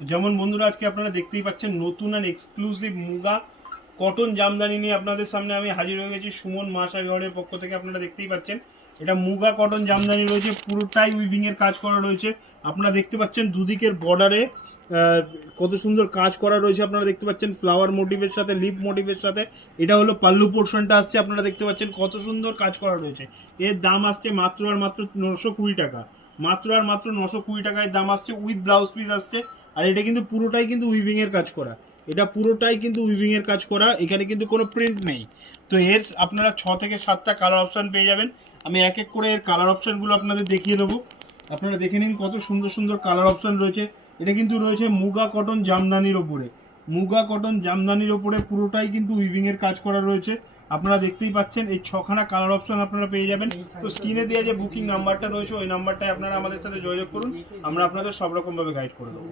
যেমন বন্ধুরা আজকে আপনারা দেখতেই পাচ্ছেন নতুন আর এক্সক্লুসিভ মুগা কটন জামদানি নিয়ে আপনাদের সামনে আমি হাজির হয়ে গেছি সুমন মা শাড়ি ঘরের পক্ষ থেকে। আপনারা দেখতেই পাচ্ছেন এটা মুগা কটন জামদানি রয়েছে, পুরোটাই উইভিং এর কাজ করা রয়েছে। আপনারা দেখতে পাচ্ছেন দুদিকের বর্ডারে কত সুন্দর কাজ করা রয়েছে। আপনারা দেখতে পাচ্ছেন ফ্লাওয়ার মোটিভের সাথে লিপ মোটিভের সাথে এটা হলো পাল্লু পোর্শনটা আসছে। আপনারা দেখতে পাচ্ছেন কত সুন্দর কাজ করা রয়েছে। এর দাম আসছে মাত্র আর মাত্র 920 টাকা, মাত্র আর মাত্র 920 টাকায় দাম আসছে, উইথ ব্লাউজ পিস আসছে। আর এটা কিন্তু পুরোটাই কিন্তু উইভিং এর কাজ করা, এটা পুরোটাই কিন্তু উইভিং এর কাজ করা, এখানে কিন্তু কোনো প্রিন্ট নেই। তো এর আপনারা 6 থেকে 7টা কালার অপশন পেয়ে যাবেন। আমি এক এক করে এর কালার অপশনগুলো আপনাদের দেখিয়ে দেবো। আপনারা দেখে নিন কত সুন্দর সুন্দর কালার অপশন রয়েছে। এটা কিন্তু রয়েছে মুগা কটন জামদানির ওপরে, মুগা কটন জামদানির ওপরে পুরোটাই কিন্তু উইভিং এর কাজ করা রয়েছে। আপনারা দেখতেই পাচ্ছেন এই 6খানা কালার অপশন আপনারা পেয়ে যাবেন। তো স্ক্রিনে দেওয়া যে বুকিং নাম্বারটা রয়েছে ওই নাম্বারটায় আপনারা আমাদের সাথে যোগাযোগ করুন, আমরা আপনাদের সব রকম ভাবে গাইড করে দেবো।